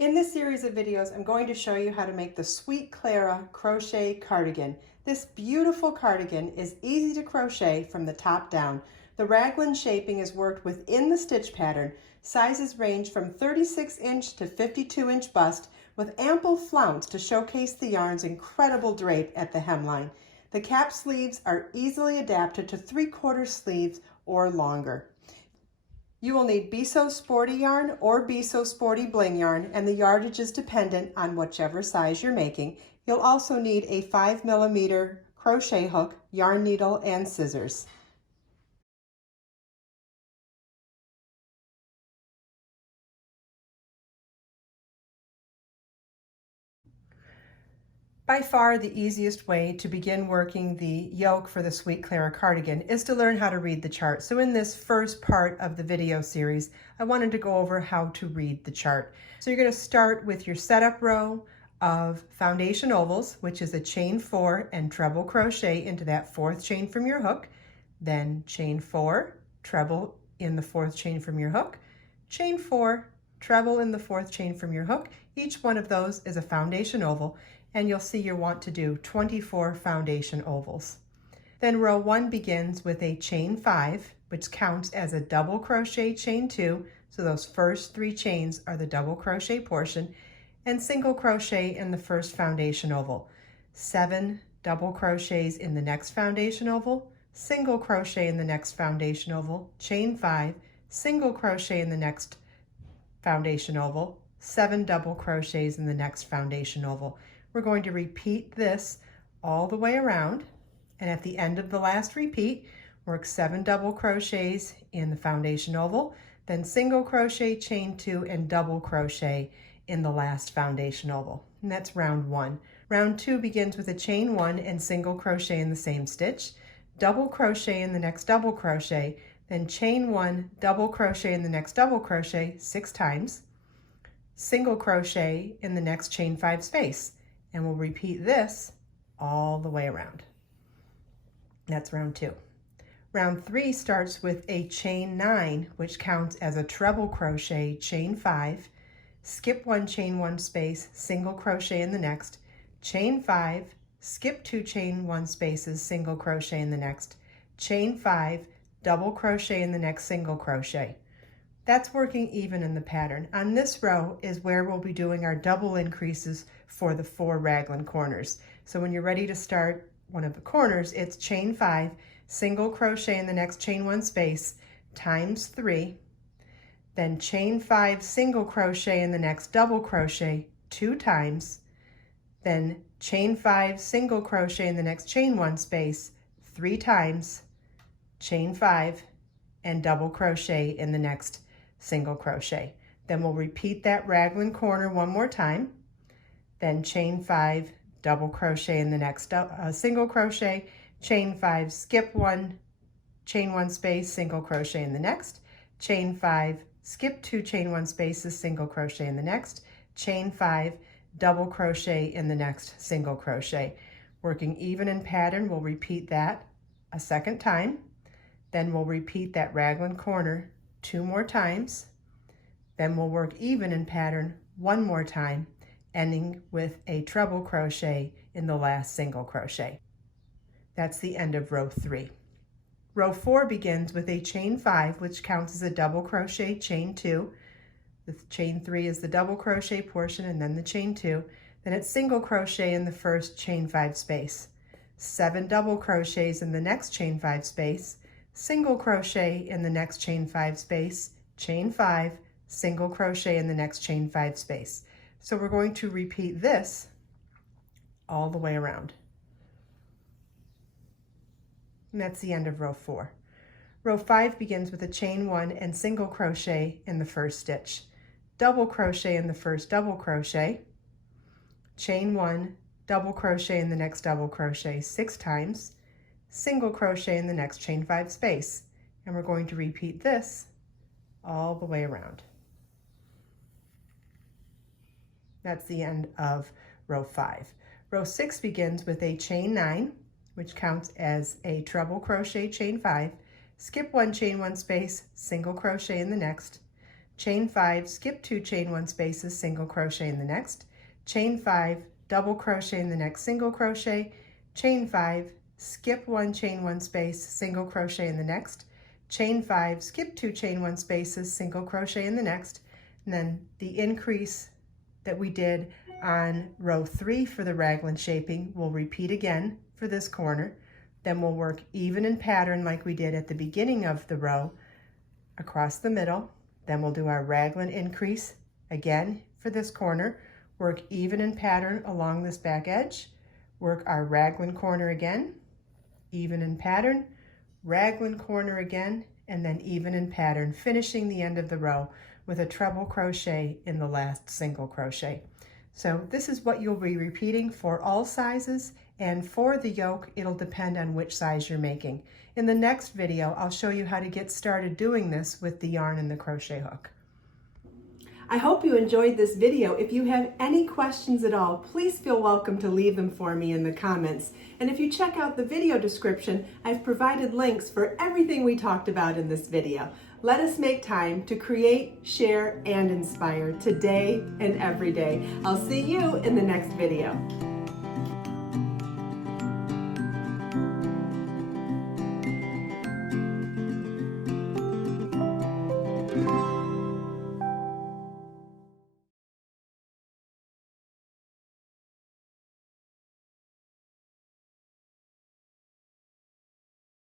In this series of videos, I'm going to show you how to make the Sweet Clara crochet cardigan. This beautiful cardigan is easy to crochet from the top down. The raglan shaping is worked within the stitch pattern. Sizes range from 36-inch to 52-inch bust with ample flounce to showcase the yarn's incredible drape at the hemline. The cap sleeves are easily adapted to 3/4 sleeves or longer. You will need Be So Sporty yarn or Be So Sporty bling yarn, and the yardage is dependent on whichever size you're making. You'll also need a 5mm crochet hook, yarn needle, and scissors. By far the easiest way to begin working the yoke for the Sweet Clara cardigan is to learn how to read the chart. So in this first part of the video series, I wanted to go over how to read the chart. So you're going to start with your setup row of foundation ovals, which is a chain 4 and treble crochet into that 4th chain from your hook, then chain 4, treble in the 4th chain from your hook, chain 4, treble in the 4th chain from your hook. Each one of those is a foundation oval, and you'll see you want to do 24 foundation ovals. Then row 1 begins with a chain 5, which counts as a double crochet chain 2, so those first 3 chains are the double crochet portion, and single crochet in the first foundation oval. 7 double crochets in the next foundation oval, single crochet in the next foundation oval, chain 5, single crochet in the next foundation oval, 7 double crochets in the next foundation oval. We're going to repeat this all the way around, and at the end of the last repeat, work 7 double crochets in the foundation oval, then single crochet, chain 2, and double crochet in the last foundation oval. And that's round 1. Round 2 begins with a chain 1 and single crochet in the same stitch, double crochet in the next double crochet, then chain 1, double crochet in the next double crochet 6 times, single crochet in the next chain 5 space. And we'll repeat this all the way around. That's round 2. Round 3 starts with a chain 9, which counts as a treble crochet, chain 5, skip 1, chain 1 space, single crochet in the next, chain 5, skip 2, chain 1 spaces, single crochet in the next, chain 5, double crochet in the next single crochet. That's working even in the pattern. On this row is where we'll be doing our double increases for the 4 raglan corners. So when you're ready to start one of the corners, it's chain 5, single crochet in the next chain 1 space, times 3, then chain 5, single crochet in the next double crochet 2 times, then chain 5, single crochet in the next chain 1 space 3 times, chain 5, and double crochet in the next single crochet. Then we'll repeat that raglan corner one more time, then chain 5, double crochet in the next single crochet, chain 5, skip 1, chain 1 space, single crochet in the next, chain 5, skip 2, chain 1 spaces, single crochet in the next, chain 5, double crochet in the next single crochet. Working even in pattern, we'll repeat that a second time, then we'll repeat that raglan corner 2 more times, then we'll work even in pattern 1 more time, ending with a treble crochet in the last single crochet. That's the end of row 3. Row 4 begins with a chain 5, which counts as a double crochet, chain 2. The chain 3 is the double crochet portion, and then the chain 2. Then it's single crochet in the first chain 5 space, 7 double crochets in the next chain 5 space, single crochet in the next chain 5 space, chain 5, single crochet in the next chain 5 space. So we're going to repeat this all the way around. And that's the end of row 4. Row 5 begins with a chain 1 and single crochet in the first stitch, double crochet in the first double crochet, chain 1, double crochet in the next double crochet 6 times, single crochet in the next chain 5 space, and we're going to repeat this all the way around. That's the end of row 5. Row 6 begins with a chain 9, which counts as a treble crochet, chain 5, skip 1, chain 1 space, single crochet in the next, chain 5, skip 2, chain 1 spaces, single crochet in the next, chain 5, double crochet in the next single crochet, chain 5, skip 1, chain 1 space, single crochet in the next, chain 5, skip 2, chain 1 spaces, single crochet in the next, and then the increase that we did on row 3 for the raglan shaping we'll repeat again for this corner. Then we'll work even in pattern like we did at the beginning of the row across the middle. Then we'll do our raglan increase again for this corner, work even in pattern along this back edge, work our raglan corner again, even in pattern, raglan corner again, and then even in pattern, finishing the end of the row with a treble crochet in the last single crochet. So this is what you'll be repeating for all sizes, and for the yoke, it'll depend on which size you're making. In the next video, I'll show you how to get started doing this with the yarn and the crochet hook. I hope you enjoyed this video. If you have any questions at all, please feel welcome to leave them for me in the comments. And if you check out the video description, I've provided links for everything we talked about in this video. Let us make time to create, share, and inspire today and every day. I'll see you in the next video.